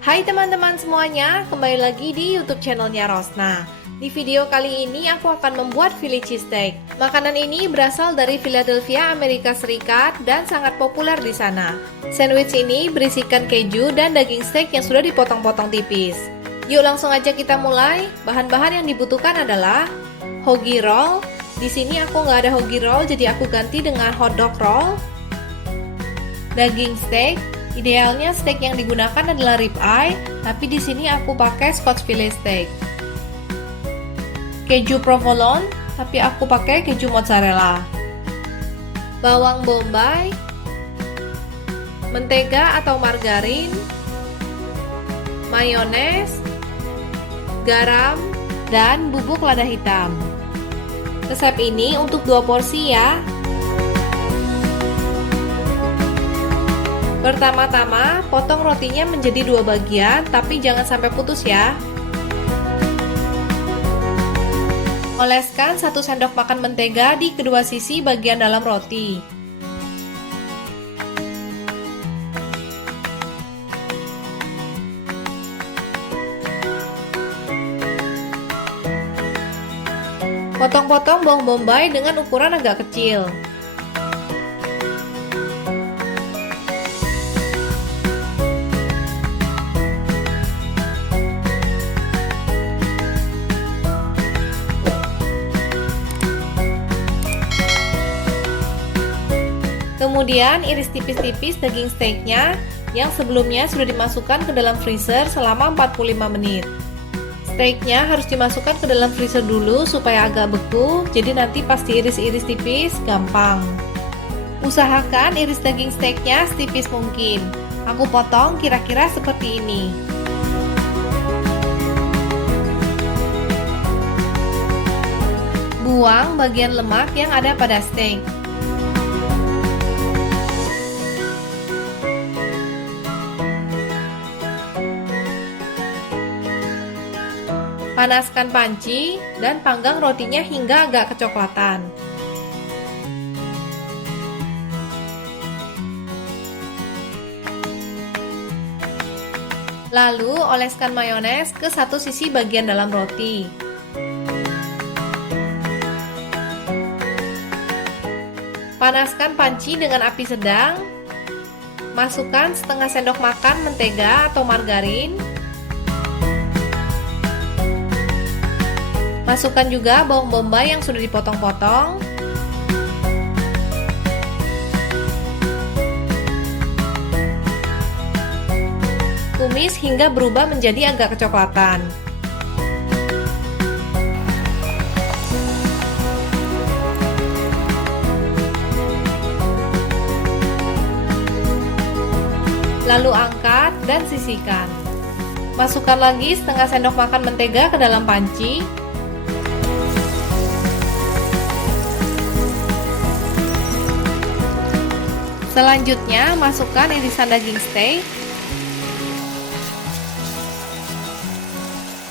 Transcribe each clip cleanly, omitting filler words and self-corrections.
Hai teman-teman semuanya, kembali lagi di YouTube channelnya Rosna. Di video kali ini aku akan membuat Philly cheesesteak. Makanan ini berasal dari Philadelphia, Amerika Serikat dan sangat populer di sana. Sandwich ini berisikan keju dan daging steak yang sudah dipotong-potong tipis. Yuk langsung aja kita mulai. Bahan-bahan yang dibutuhkan adalah hoagie roll. Di sini aku nggak ada hoagie roll, jadi aku ganti dengan hot dog roll. Daging steak. Idealnya steak yang digunakan adalah rib eye, tapi di sini aku pakai Scotch fillet steak. Keju provolone, tapi aku pakai keju mozzarella. Bawang bombay, mentega atau margarin, mayones, garam, dan bubuk lada hitam. Resep ini untuk 2 porsi ya. Pertama-tama, potong rotinya menjadi 2 bagian, tapi jangan sampai putus ya. Oleskan 1 sendok makan mentega di kedua sisi bagian dalam roti. Potong-potong bawang bombay dengan ukuran agak kecil. Kemudian iris tipis-tipis daging steaknya yang sebelumnya sudah dimasukkan ke dalam freezer selama 45 menit. Steaknya harus dimasukkan ke dalam freezer dulu supaya agak beku, jadi nanti pas diiris-iris tipis gampang. Usahakan iris daging steaknya setipis mungkin. Aku potong kira-kira seperti ini. Buang bagian lemak yang ada pada steak. Panaskan panci dan panggang rotinya hingga agak kecoklatan. Lalu oleskan mayones ke satu sisi bagian dalam roti. Panaskan panci dengan api sedang. Masukkan setengah sendok makan mentega atau margarin. Masukkan juga bawang bombay yang sudah dipotong-potong. Tumis hingga berubah menjadi agak kecoklatan. Lalu angkat dan sisihkan. Masukkan lagi setengah sendok makan mentega ke dalam panci. Selanjutnya, masukkan irisan daging steak.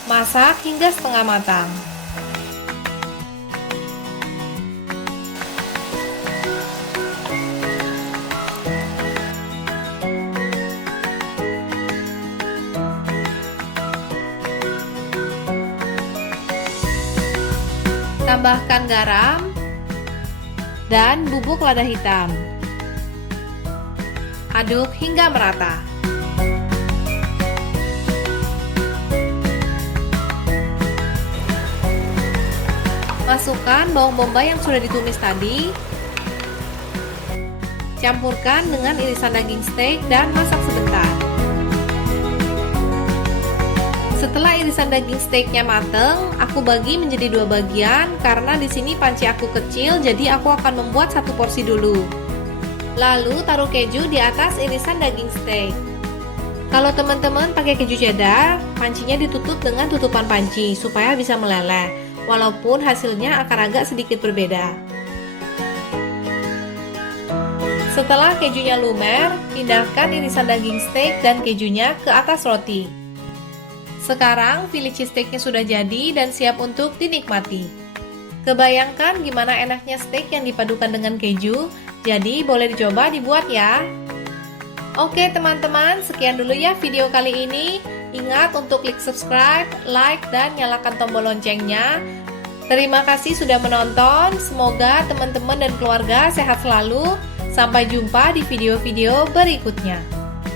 Masak hingga setengah matang. Tambahkan garam dan bubuk lada hitam. Aduk hingga merata. Masukkan bawang bombay yang sudah ditumis tadi. Campurkan dengan irisan daging steak dan masak sebentar. Setelah irisan daging steaknya mateng, aku bagi menjadi 2 bagian karena di sini panci aku kecil, jadi aku akan membuat 1 porsi dulu. Lalu taruh keju di atas irisan daging steak. Kalau teman-teman pakai keju cheddar, pancinya ditutup dengan tutupan panci supaya bisa meleleh, walaupun hasilnya akan agak sedikit berbeda. Setelah kejunya lumer, pindahkan irisan daging steak dan kejunya ke atas roti. Sekarang Philly cheesesteaknya sudah jadi dan siap untuk dinikmati. Kebayangkan gimana enaknya steak yang dipadukan dengan keju? Jadi boleh dicoba dibuat ya. Oke teman-teman, sekian dulu ya video kali ini. Ingat untuk klik subscribe, like, dan nyalakan tombol loncengnya. Terima kasih sudah menonton. Semoga teman-teman dan keluarga sehat selalu. Sampai jumpa di video-video berikutnya.